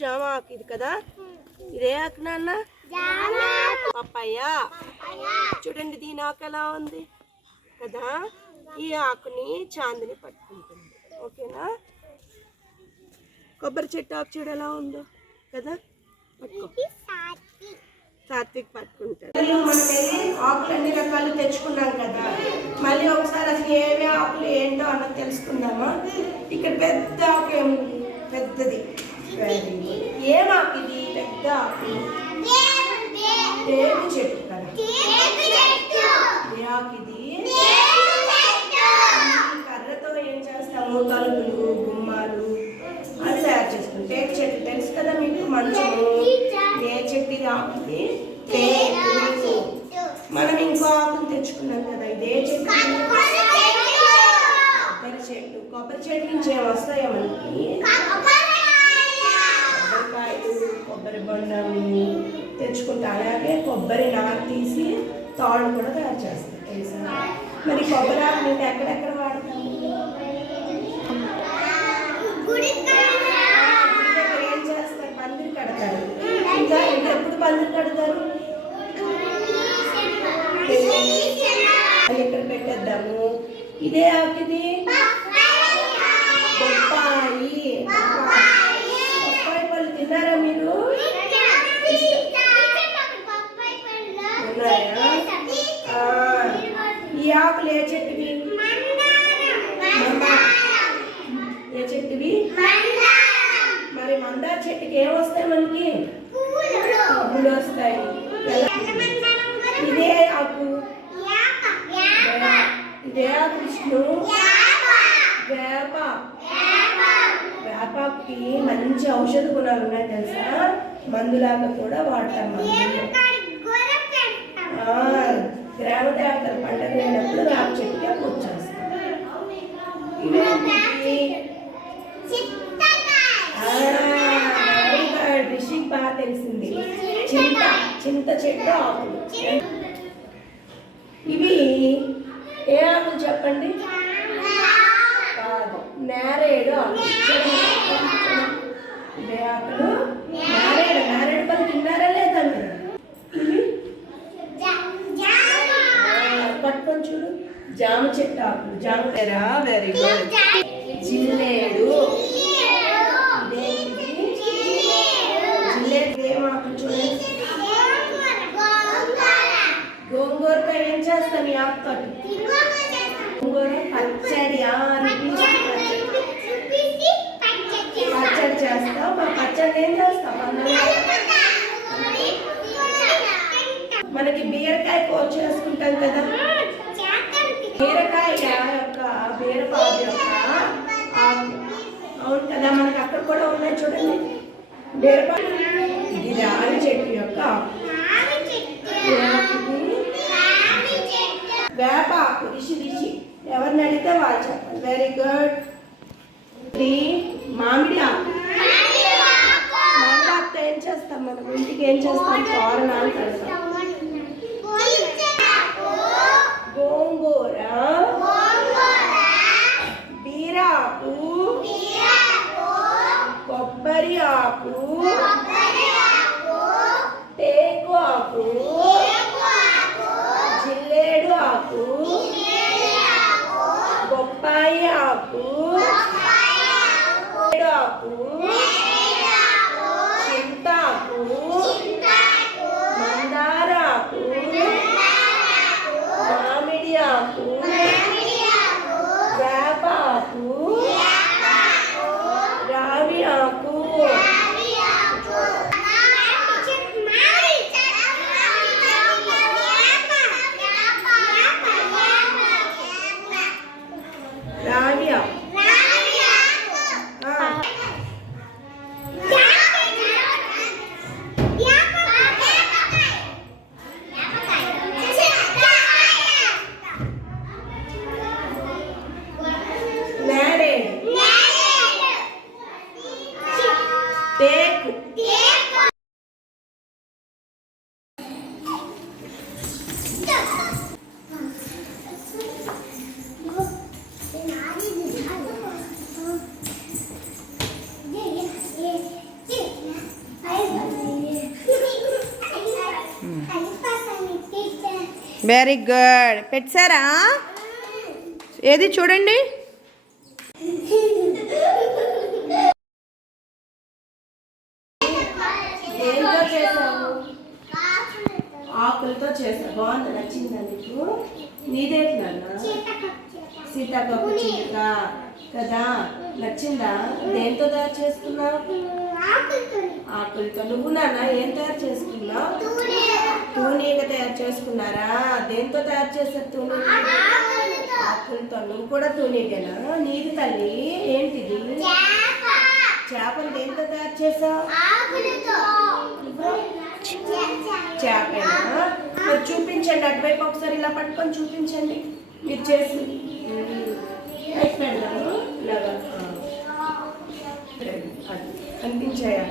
జామ ఆకు ఇది కదా. ఇదే ఆకు నాన్న, పప్పాయ. చూడండి దీని ఆకు ఎలా ఉంది కదా. ఈ ఆకుని చాందిని పట్టుకుంటుంది. ఓకేనా. కొబ్బరి చెట్టు ఆకు చూడు ఎలా ఉందో కదా. సాత్విక్ పట్టుకుంటాడు. మనం వెళ్ళి ఆకులు అన్ని రకాలు తెచ్చుకున్నాం కదా. మళ్ళీ ఒకసారి అసలు ఏవే ఆకులు ఏంటో అన్నది తెలుసుకుందామా. ఇక్కడ పెద్ద ఆకు ఏముంది, పెద్దది. ఏం ఆకు ఇది? పెద్ద ఆకు టేకు చెట్టు కదా. ఏ ఆకు ఇది? కర్రతో ఏం చేస్తాము, తలుపులు గుమ్మాలు అది తయారు చేసుకుంటాం. టేకు చెట్టు తెలుసు కదా మీకు. మంచము ఏ చెట్టు ఆకుది? టేకు. మనం ఇంకో ఆకును తెచ్చుకున్నాం కదా. ఇదే చెట్టు కొబ్బరి చెట్టు. కొబ్బరి చెట్టు నుంచి ఏం వస్తాయో మనకి? కొబ్బరికాయలు, కొబ్బరి బొండం తెచ్చుకుంటాం. అలాగే కొబ్బరి నారు తీసి తాళ్ళు కూడా తయారు చేస్తాం తెలుసా. మరి కొబ్బరి ఆకు నేను ఎక్కడెక్కడ వాడతాము? ఏం చేస్తారు? పందిరి కడతారు. ఇంకా ఎప్పుడు పందిరి కడతారు? ఎక్కడ పెట్టేద్దాము? ఇదే ఆకుది బొప్పాయి. బొప్పాయి పళ్ళు తిన్నారా మీరు? ఉన్నాయా? ఈ ఆకులు ఏ చెట్టువి? ఏ చెట్టువి? మరి మందార చెట్టుకి ఏమొస్తాయి మనకి? పువ్వులు వస్తాయి. ఇదే ఆకు, ఇదే ఆకు విష్ణు. వేపాకి మంచి ఔషధ గుణాలు ఉన్నాయి తెలుసా. మందులాగా కూడా వాడతాం మనం. గ్రామ దేవతల పండుగ లేనప్పుడు వేప చెట్టుకే పూజ చేస్తాం. రిషికి బాగా తెలిసింది. చింత చెట్టు ఆకులు. ఇవి ఏ ఆకులు చెప్పండి? కాదు, నేరేడు ఆకులు. ఇవే ఆకులు నేరేడు పళ్ళు తిన్నారా లేదా మీరు? ఇవి పట్టుకొని చూడు. జామ చెట్టు ఆకులు. జామ పేరా? Very good. జిల్లేడు. గోంగూరతో ఏం చేస్తాం? ఈ ఆకుతో గోంగూర పచ్చడి. పచ్చడి చేస్తాం. మా పచ్చడి ఏం చేస్తాం? మనకి బీరకాయ కూర చేసుకుంటాం కదా. బీరకాయ యొక్క బీరపాదు యొక్క ఆకు. అవును కదా. మనకి అక్కడ కూడా ఉన్నాయి చూడండి బీరపాదు. ఇది రావి చెట్టు యొక్క ఆకు. వేప ఆకు. రిషి ఎవరిని అడిగితే వాళ్ళు చెప్పాలి. Very good. మామిడి ఆకు. మామిడి ఆకుతో ఏం చేస్తాం మనం? ఇంటికి ఏం చేస్తాం? తోరణాలు కడతాం. గోంగూర, బీరాకు, కొబ్బరి ఆకు, టేకు ఆకు, జిల్లేడు ఆకు, బొప్పాయి ఆకు, ఆకు, చింతాకు, మందార వెరీ గుడ్. పెట్టారా? ఏది చూడండి. దేంతో చేసావు? ఆకులతో చేసావు. బాగుంది, నచ్చిందా నీకు? నీదేంటి సీతాకోక చిలుక కదా, నచ్చిందా? దేంతో తయారు చేసుకున్నావు? ఆకులతో. నువ్వు నాన్న ఏం తయారు చేసుకున్నావు? తూనీగ తయారు చేసుకున్నారా? దేంతో తయారు చేశారు తూనీగ? ఆకులతో. నువ్వు కూడా తూనీగేనా? నీది తల్లి ఏంటిది? చేపలు దేంతో తయారు చేసావు? చేపేనా? మరి చూపించండి, అటువైపు ఒకసారి ఇలా పట్టుకొని చూపించండి మీరు చేసి. పెడదాము ఇలాగా, అది కనిపించాయా?